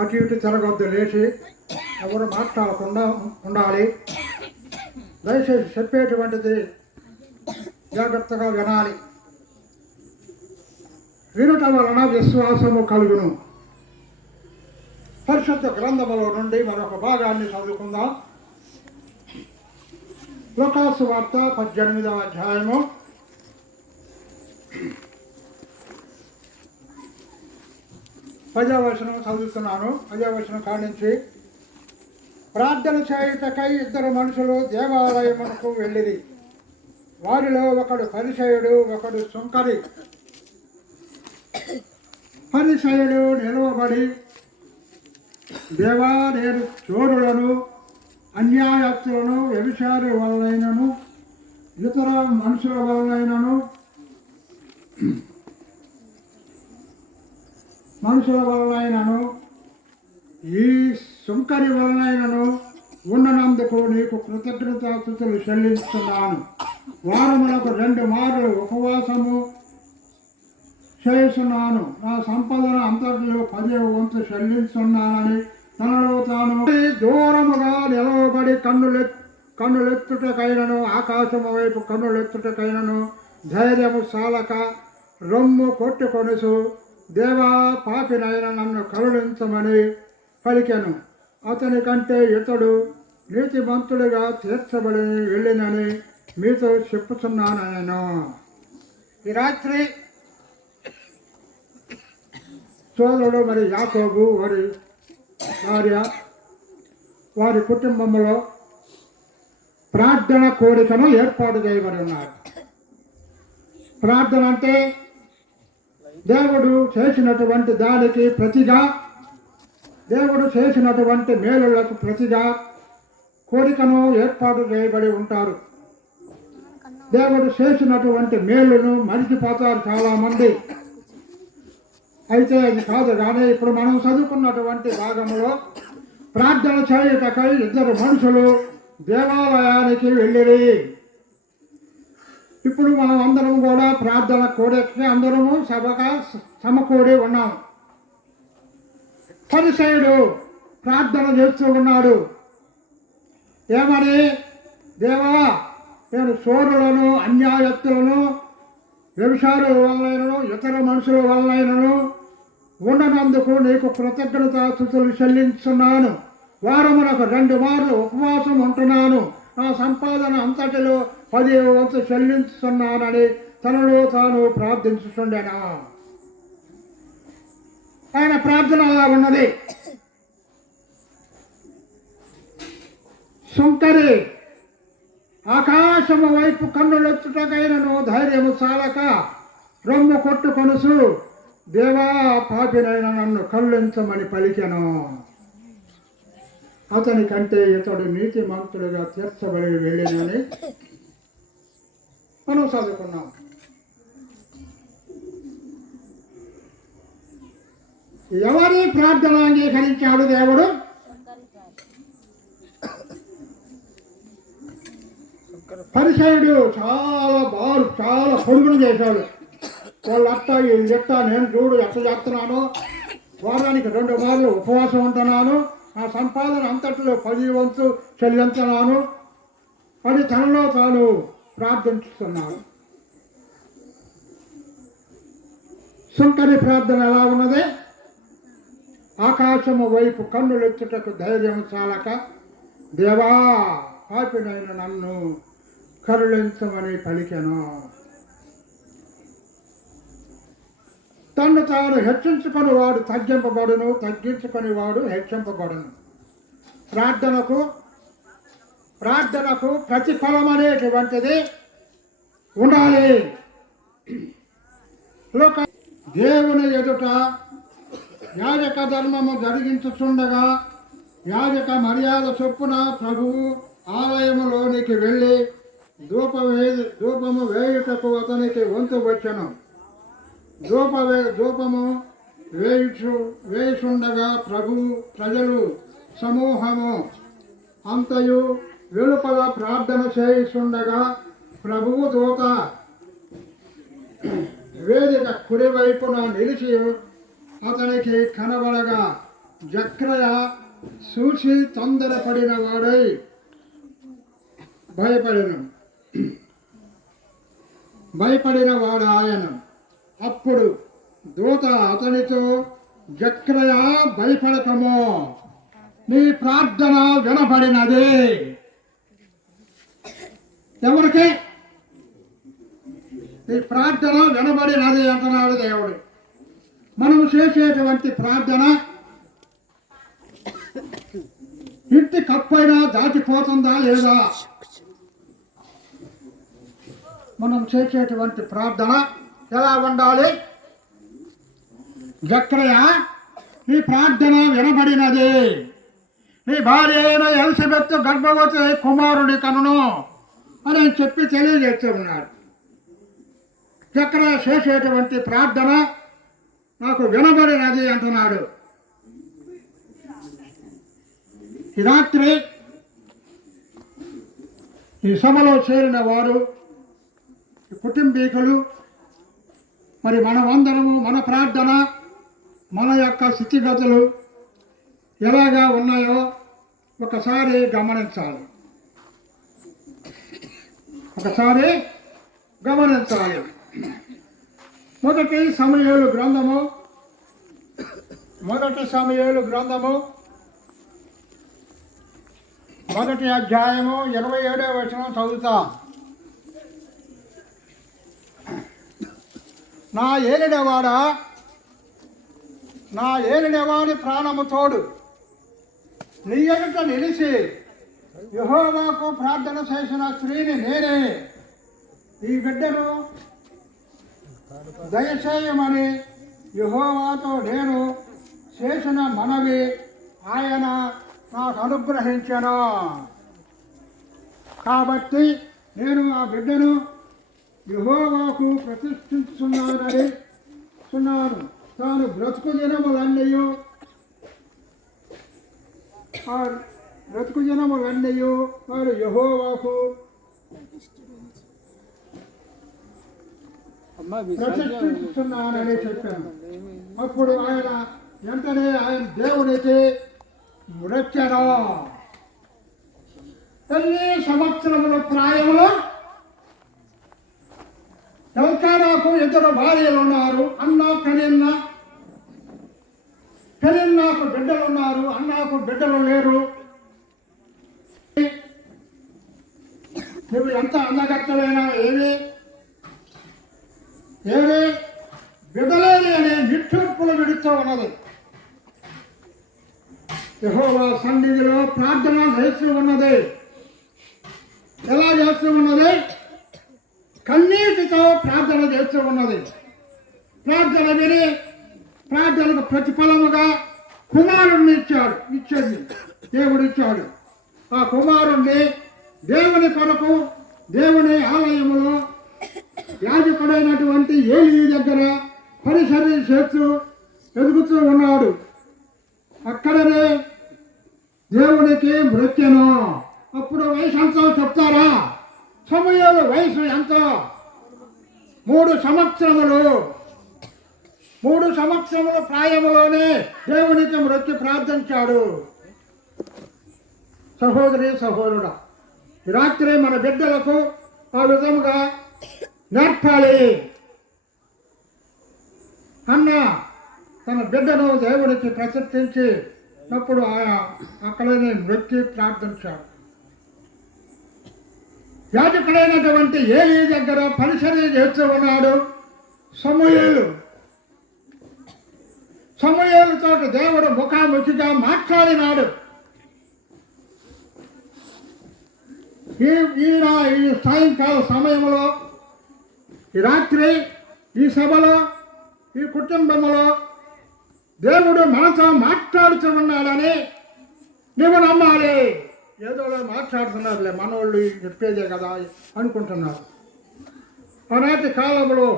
అటు ఇటు తిరగొద్దు, లేచి ఎవరు మాట్లాడకుండా ఉండాలి. దయచేసి చెప్పేటువంటిది జాగ్రత్తగా వినాలి. వినుట వలన విశ్వాసము కలుగును. పరిశుద్ధ గ్రంథములో నుండి మరొక భాగాన్ని చదువుకుందాం. లూకాసు వార్త 18వ అధ్యాయము 10వ వచనం చదువుతున్నాను. 10వ వచనం కానించి, ప్రార్థన చేయుటకై ఇద్దరు మనుషులు దేవాలయమునకు వెళ్ళిరి. వారిలో ఒకడు పరిసయుడు, ఒకడు సుంకరి. పరిసయుడు నిలవబడి, దేవా, నేను చోరులను, అన్యాయస్తులను, వ్యభిచారి వలనైనను, ఇతర మనుషుల వలనైనను ఈ సుంకరి వలనైనను ఉన్ననందుకు నీకు కృతజ్ఞతాస్తుతులు చెల్లిస్తున్నాను. వారములకు 2 మార్లు ఉపవాసము చేస్తున్నాను. నా సంపదన అంతటిలో 10వ వంతు చెల్లిస్తున్నానని తనలో తాను దూరముగా నిలవబడి కన్నులెత్తుటకైనను, ఆకాశము వైపు కన్నులెత్తుటకైనను ధైర్యము సాలక రొమ్ము కొట్టుకొనుసు, దేవా, పాపినైన నన్ను కరుణించమని పలికెను. అతని కంటే ఇతడు నీతిమంతుడిగా తీర్చబడి వెళ్ళినని మీతో చెప్పుచున్నాను. ఈ రాత్రి సోదరుడు మరి యాకోబు, వారి భార్య, వారి కుటుంబంలో ప్రార్థన కోరికను ఏర్పాటు చేయబడి ఉన్నారు. ప్రార్థన అంటే దేవుడు చేసినటువంటి దానికి ప్రతిగా, దేవుడు చేసినటువంటి మేలులకు ప్రతిగా కోరికను ఏర్పాటు చేయబడి ఉంటారు. దేవుడు చేసినటువంటి మేలును మరిచిపోతారు చాలామంది. అయితే అది కాదు. కానీ ఇప్పుడు మనం చదువుకున్నటువంటి భాగంలో ప్రార్థన చేయుటకై ఇద్దరు మనుషులు దేవాలయానికి వెళ్ళిరి. ఇప్పుడు మనం అందరం కూడా ప్రార్థన కోరికకి అందరము సభగా సమకూడి ఉన్నాం. పరిసయుడు ప్రార్థన చేస్తూ ఉన్నాడు. ఏమని? దేవా, నేను చోరులను, అన్యాయస్తులను, వ్యభిచారుల వలనైనను, ఇతర మనుషుల వలనైనను ఉండనందుకు నీకు కృతజ్ఞతాస్తుతులు చెల్లించున్నాను. వారమునకు 2 మార్లు ఉపవాసం ఉంటున్నాను. నా సంపాదన అంతటిలో 10వ వంతు చెల్లించుతున్నానని తనలో తాను ప్రార్థించుతుండెనా. ఆయన ప్రార్థన అలా ఉన్నది. సుంకరి ఆకాశము వైపు కన్నులెత్తుటకైనను ధైర్యము చాలక రొమ్ము కొట్టుకొనుసు, దేవా, పాపినైన నన్ను కరుణించమని పలికెను. అతని కంటే ఇతడు నీతిమంతుడిగా తీర్చబడి వెళ్ళినని మనం చదువుకున్నాం. ఎవరి ప్రార్థన అంగీకరించాడు దేవుడు? పరిసయుడు చాలా పొడుగును చేశాడు. వాళ్ళు అట్ట, వీళ్ళు చెట్ట, నేను చూడు ఎట్ట చేస్తున్నాను, వారానికి 2 మార్లు ఉపవాసం ఉంటున్నాను, నా సంపాదన అంతటిలో 10వ వంతు చెల్లించున్నాను అని తనలో తాను ప్రార్థించుతున్నాడు. సుంకరి ప్రార్థన ఎలా ఉన్నది? ఆకాశము వైపు కన్నులెత్తుటకు ధైర్యం చాలక, దేవా, పాపినైన నన్ను కరుణించమని పలికెను. తన్ను తాను హెచ్చించుకొని వాడు తగ్గింపబడును, తగ్గించుకొని వాడు హెచ్చింపబడును. ప్రార్థనకు ప్రతిఫలం అనేటువంటిది ఉండాలి. దేవుని ఎదుట యాజక ధర్మము జరిగించుచుండగా యాజక మర్యాద చొప్పున ప్రభువు ఆలయములోనికి వెళ్ళి ధూపము వేయుటకు అతనికి వంతు వచ్చెను. ధూపము వేయుచుండగా ప్రజలు సమూహము అంతయు వెలుపల ప్రార్థన చేయుచుండగా ప్రభువు దూత వేదిక కుడివైపున నిలిచి అతనికి కనబడగా జక్రయ చూసి తొందరపడిన వాడై భయపడిన వాడు ఆయన. అప్పుడు దూత అతనితో, జక్రయ భయపడకము, నీ ప్రార్థన వినబడినది. ఎవరికి? నీ ప్రార్థన వినబడినది అంటున్నాడు దేవుడు. మనం చేసేటువంటి ప్రార్థన ఇంటి కప్పైనా దాటిపోతుందా లేదా? మనం చేసేటువంటి ప్రార్థన ఎలా ఉండాలి? జక్రయ, నీ ప్రార్థన వినబడినది, నీ భార్య అయిన ఎలిజబెత్ గర్భవతి కుమారుడి కనును అని చెప్పి తెలియజేస్తూ ఉన్నాడు. జక్రయ చేసేటువంటి ప్రార్థన నాకు వినబడినది అంటున్నాడు. ఈ రాత్రి ఈ సభలో చేరిన వారు, కుటుంబీకులు, మరి మనమందరము మన ప్రార్థన, మన యొక్క స్థితిగతులు ఎలాగా ఉన్నాయో ఒకసారి గమనించాలి. మొదటి సమూయేలు గ్రంథము 1వ అధ్యాయము 27వ వచనం చదువుతాం. నా ఏలినవాని ప్రాణము తోడు నీ ఎదుట నిలిచి యెహోవాకు ప్రార్థన చేసిన స్త్రీని నేనే. ఈ బిడ్డను దయచేయమని యెహోవాతో నేను చేసిన మనవి ఆయన నాకు అనుగ్రహించను. కాబట్టి నేను ఆ బిడ్డను యెహోవాకు ప్రతిష్ఠించున్నాను. తాను బ్రతుకు జనములన్నయు వారు యెహోవాకు ప్రతిష్ఠిస్తున్నానని చెప్పాను. అప్పుడు ఆయన వెంటనే దేవునికి మృత్యను. ఎన్ని సంవత్సరముల ప్రాయంలో ఎల్కానాకు 2 భార్యలు ఉన్నారు. పెనిన్నాకు బిడ్డలు ఉన్నారు, అన్నాకు బిడ్డలు లేరు. నువ్వు ఎంత అందగత్తలైనా ఏమి బిడ్డలేని అనే నిట్టూర్పులు విడుతూ ఉన్నది. యెహోవా సన్నిధిలో ప్రార్థన చేస్తూ ఉన్నది. ఎలా చేస్తూ ఉన్నది? కన్నీటితో ప్రార్థన చేస్తూ ఉన్నది. ప్రార్థన విని ప్రార్థనకు ప్రతిఫలముగా కుమారుణ్ణి ఇచ్చేది దేవుడు ఇచ్చాడు. ఆ కుమారుణ్ణి దేవుని కొరకు దేవుని ఆలయములో యాజకుడైనటువంటి ఏలీ దగ్గర పరిచర్య చేస్తూ ఎదుగుతూ ఉన్నాడు. అక్కడనే దేవునికి మృత్యను. అప్పుడు వయసు ఎంతో చెప్తారా? సమూయేలు వయసు ఎంతో? 3 సంవత్సరముల ప్రాయములోనే దేవునికి మృత్యు ప్రార్థించాడు. సహోదరి సహోదరుడా, ఈ రాత్రి మన బిడ్డలకు ఆ విధముగా నేర్పాలి. అన్న తన బిడ్డను దేవునికి ప్రతిష్ఠించినప్పుడు అక్కడనే మృత్యు ప్రార్థించాడు. యాజకుడైనటువంటి ఏలీ దగ్గర పరిచర్య చేస్తూ ఉన్నాడు సమూయేలుతో దేవుడు ముఖాముఖిగా మాట్లాడినాడు. ఈ సాయంకాల సమయంలో, ఈ రాత్రి, ఈ సభలో, ఈ కుటుంబంలో దేవుడు మనతో మాట్లాడుతూ ఉన్నాడని నువ్వు నమ్మాలి. ఏదో మాట్లాడుతున్నారులే, మనోళ్ళు చెప్పేదే కదా అనుకుంటున్నారు. ఆనాటి కాలంలో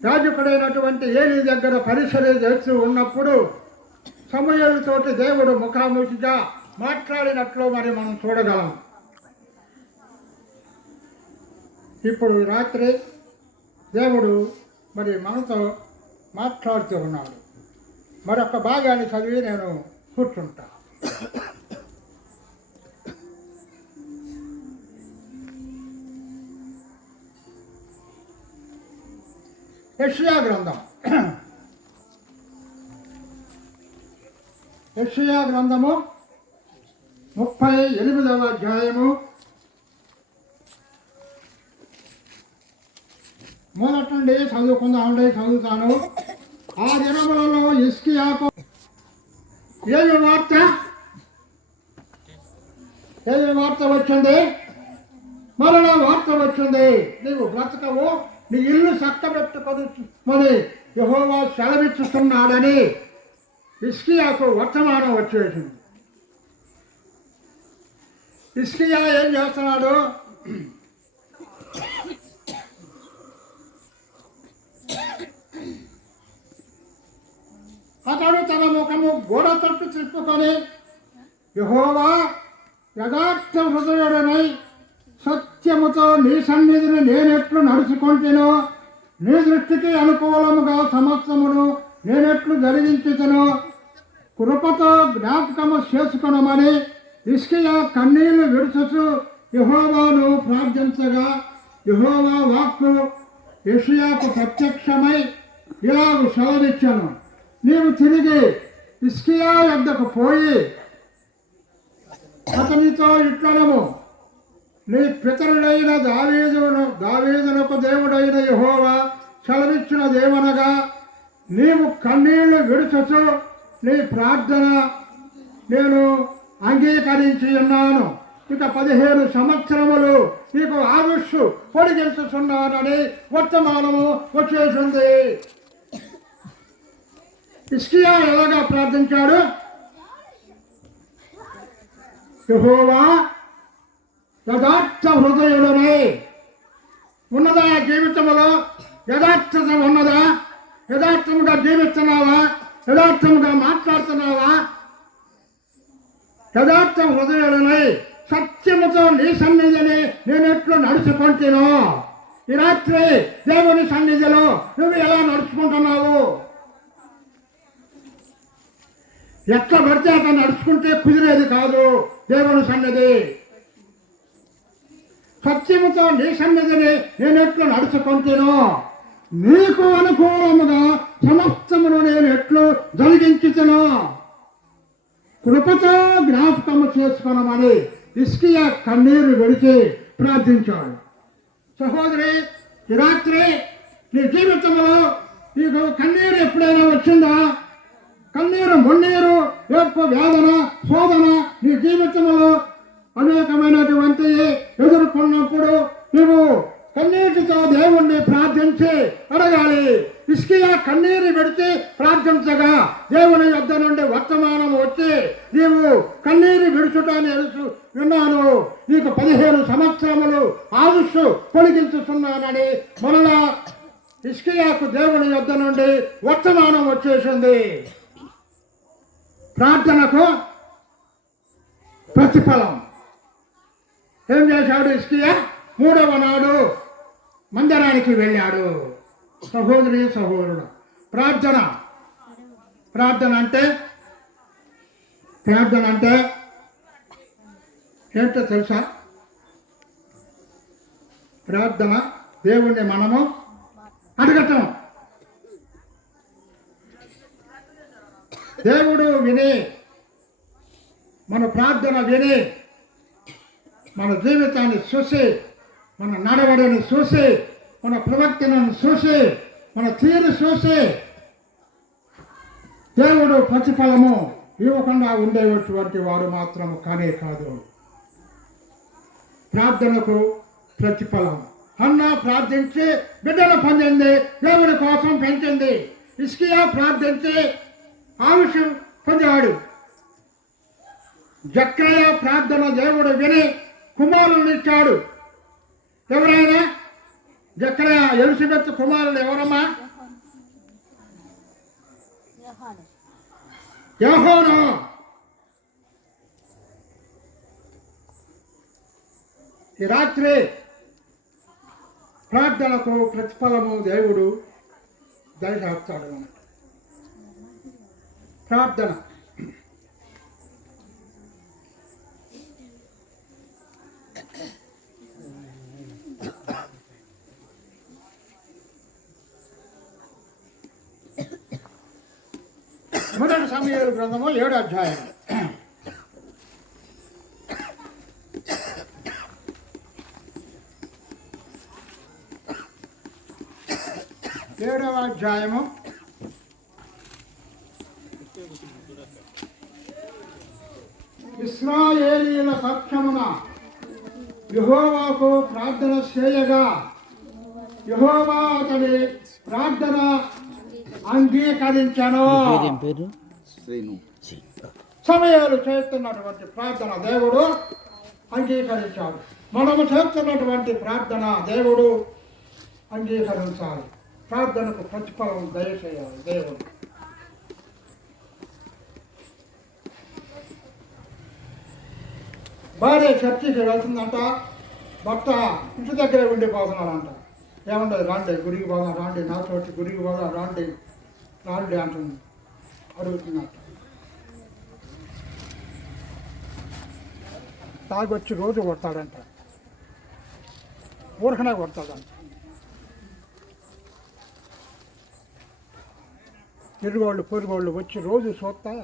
యాజకుడైనటువంటి ఏలీ దగ్గర పరిచర్య చేస్తూ ఉన్నప్పుడు సమూయేలుతోటి దేవుడు ముఖాముఖిగా మాట్లాడినట్లు మరి మనం చూడగలం. ఇప్పుడు రాత్రి దేవుడు మరి మనతో మాట్లాడుతూ ఉన్నాడు. మరొక భాగాన్ని చదివి నేను కూర్చుంటా. యెషయా గ్రంథం, యెషయా గ్రంథము 38వ అధ్యాయము మొదటి నుండి చదువుకుందామండి. చదువుతాను. ఆ దినములలో హిజ్కియాకు ఏమి వార్త వచ్చింది? మరలా వార్త వచ్చింది, నీవు బ్రతకవు, నీ ఇల్లు చక్కబెట్టుకొని యెహోవా సెలవిచ్చుతున్నాడని హిజ్కియాకు వర్తమానం వచ్చేసింది. హిజ్కియా ఏం చేస్తున్నాడు? అతడు తన ముఖము గోడ తట్టు తిప్పుకొని, యెహోవా యథార్థ హృదయుడనై సత్యముతో నీ సన్నిధిని నేనెట్లు నడుచుకుంటేనో, నీ దృష్టికి అనుకూలముగా సమస్తమును నేనెట్లు జరిగించుతనో కృపతో జ్ఞాపకము చేసుకొనమని హిజ్కియా కన్నీళ్లు విడుచుచు యెహోవాను ప్రార్థించగా, యెహోవా వాక్కు యెషయాకు ప్రత్యక్షమై ఇలాగు సెలవిచ్చెను, నీవు తిరిగి హిజ్కియా యొద్దకు పోయి అతనితో ఇట్లనము, నీ పితరుడైన దావీదునకు దేవుడైన యెహోవా సెలవిచ్చిన దేవనగా, నీవు కన్నీళ్లు విడుచుచు నీ ప్రార్థన నేను అంగీకరించి ఉన్నాను. ఇక 15 సంవత్సరములు నీకు ఆయుష్షు పొడిగించుతున్నానని వర్తమానము వచ్చేసింది. హిజ్కియా ఎలాగా ప్రార్థించాడు? యెహోవా యథార్థ హృదయుడనే. ఉన్నదా జీవితంలో? యథార్థత ఉన్నదా? యథార్థముగా జీవిస్తున్నావా? యథార్థముగా మాట్లాడుతున్నావా? యథార్థ హృదయుడనే సత్యముతో నీ సన్నిధిని నేను ఎట్లు నడుచుకుంటేనో. ఈ రాత్రి దేవుని సన్నిధిలో నువ్వు ఎలా నడుచుకుంటున్నావు? ఎట్లా పడితే అట్లా నడుచుకుంటే కుదిరేది కాదు దేవుని సన్నిధి. సత్యముతో నీ సన్నిధిని నేను ఎట్లు నడుచుకుంటేనో, నీకు అనుకూలముగా సమస్తమును నేను ఎట్లు జరిగించుతునో కృపతో జ్ఞాపకము చేసుకున్నామని హిజ్కియా కన్నీరు విడిచి ప్రార్థించాడు. సహోదరి, ఈ రాత్రి నీ జీవితంలో నీకు కన్నీరు ఎప్పుడైనా వచ్చిందా? కన్నీరు, మున్నీరు, ఏడ్పు, వేదన, శోధన నీ జీవితంలో అనేకమైనటువంటి ఎదుర్కొన్నప్పుడు నువ్వు కన్నీటితో దేవుణ్ణి ప్రార్థించి అడగాలి. హిజ్కియా కన్నీరు విడిచి ప్రార్థించగా దేవుని యొద్ద నుండి వర్తమానం వచ్చి, నీవు కన్నీరు విడుచుటాన్ని విన్నాను, నీకు 15 సంవత్సరములు ఆయుష్షు పొడిగించుతున్నానని మరలా హిజ్కియాకు దేవుని యొద్ద నుండి వర్తమానం వచ్చేసింది. ప్రార్థనకు ప్రతిఫలం ఏం చేశాడు హిజ్కియా? 3వ నాడు మందిరానికి వెళ్ళాడు. సహోదరి, సహోదరుడు, ప్రార్థన అంటే ఏంటో తెలుసా? ప్రార్థన దేవుణ్ణి మనము అడగటం, దేవుడు విని, మన ప్రార్థన విని, మన జీవితాన్ని చూసి, మన నడవడిని చూసి, మన ప్రవర్తనను చూసి, మన తీరు చూసి దేవుడు ప్రతిఫలము ఇవ్వకుండా ఉండేటువంటి వాడు మాత్రము కానే కాదు. ప్రార్థనకు ప్రతిఫలం. హన్నా ప్రార్థించి బిడ్డను పొందింది, దేవుడి కోసం పెంచింది. హిజ్కియా ప్రార్థించి ఆయుష్ పొందాడు. జక్రియా ప్రార్థన దేవుడు విని కుమారులను ఇచ్చాడు. ఎవరైనా జక్రియా, ఎలిజబెత్ కుమారులు ఎవరమ్మా? యోహాను. ఈ రాత్రి ప్రార్థనకు ప్రతిఫలము దేవుడు దయచేస్తాడు. ప్రార్థన. మొదటి సమూయేలు గ్రంథము 7వ అధ్యాయం. 7వ అధ్యాయము ఇశ్రాయేలీయుల పక్షమున యెహోవాకు ప్రార్థన చేయగా యెహోవా అతని ప్రార్థన అంగీకరించెను. సమయాలు చేస్తున్నటువంటి ప్రార్థన దేవుడు అంగీకరించాడు. మనము చేస్తున్నటువంటి ప్రార్థన దేవుడు అంగీకరించాలి. ప్రార్థనకు ప్రతిఫలం దయచేయాలి దేవుడు. భార్య చర్చికి వెళ్తుందంట, భర్త ఇంటి దగ్గరే ఉండిపోతున్నాడంట. ఏమంటుంది, రాండి గుడికి పోదాం, రాండి నాతోటి గుడికి పోదాం, రాండి రాండి అంటుంది, అడుగుతున్నట్టు. తాగొచ్చి రోజు కొడతాడంట, ఊరకనే కొడతాడంట. తిరుగోళ్ళు పొరుగోళ్ళు వచ్చి రోజు చూస్తా,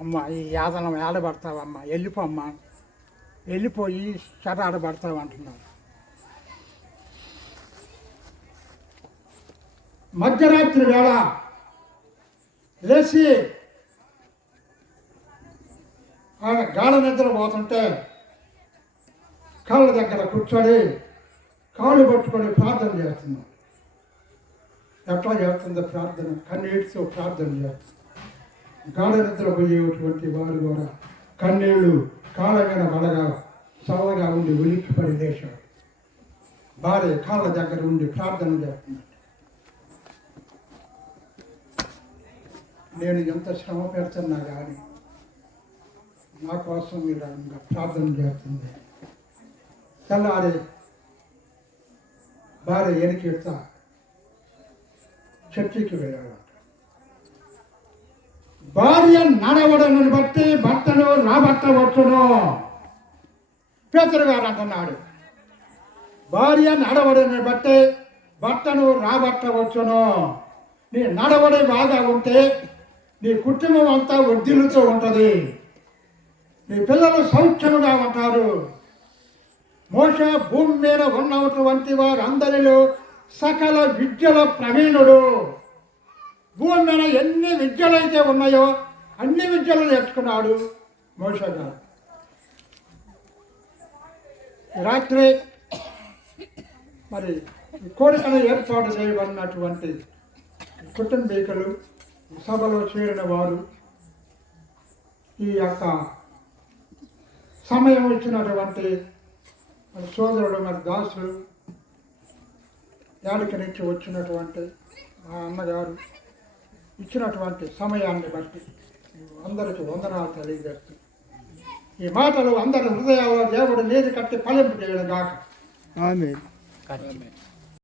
అమ్మ ఈ యాదనం ఏడబడతావమ్మ, వెళ్ళిపోమ్మా, వెళ్ళిపోయి చెర ఆడబడతావు అంటున్నారు. మధ్యరాత్రి వేళ లేచి ఆయన గాఢ నిద్ర పోతుంటే కాళ్ళ దగ్గర కూర్చొని కాళ్ళు పట్టుకొని ప్రార్థన చేస్తున్నాం. ఎట్లా చేస్తుందో ప్రార్థన, కన్నీటితో ప్రార్థన చేస్తుంది. గాఢ నిద్ర పోయేటువంటి వారు కూడా కన్నీళ్ళు కాళ్ళ మీద వడగా చల్లగా ఉండి ఉలిక్కిపడి లేచాడు. భార్య కాళ్ళ దగ్గర ఉండి ప్రార్థన చేస్తున్నాడు. నేను ఎంత శ్రమ పెడుతున్నా కానీ నా కోసం మీరు ప్రార్థన చేస్తుంది. తెల్లారి భార్య ఎనికిడతా చర్చికి వెళ్ళాడు. భార్య నడవడను బట్టి భర్తను రాబట్టవచ్చును. పేతురు గారు అంటున్నాడు, భార్య నడవడని బట్టి భర్తను రాబట్టవచ్చును. నీ నడవడి బాగా ఉంటే నీ కుటుంబం అంతా వృద్ధిలతో ఉంటుంది, నీ పిల్లలు సౌఖ్యముగా ఉంటారు. మోషే భూమి మీద ఉన్నటువంటి వారు అందరిలో సకల విద్యల ప్రవీణుడు. భూమి మీద ఎన్ని విద్యలైతే ఉన్నాయో అన్ని విద్యలు నేర్చుకున్నాడు మోషే గారు. రాత్రి మరి కోరికను ఏర్పాటు చేయబడినటువంటి కుటుంబీకులు, సభలో చేరిన వారు, ఈ యొక్క సమయం ఇచ్చినటువంటి సోదరుడు మరి దాసులు, యాడికి నుంచి వచ్చినటువంటి మా అన్నగారు ఇచ్చినటువంటి సమయాన్ని బట్టి అందరికీ వందనాలు తెలియజేస్తూ ఈ మాటలు అందరి హృదయాల్లో దేవుడు నీరు కట్టి ఫలింపు చేయడం కాక. ఆమేన్.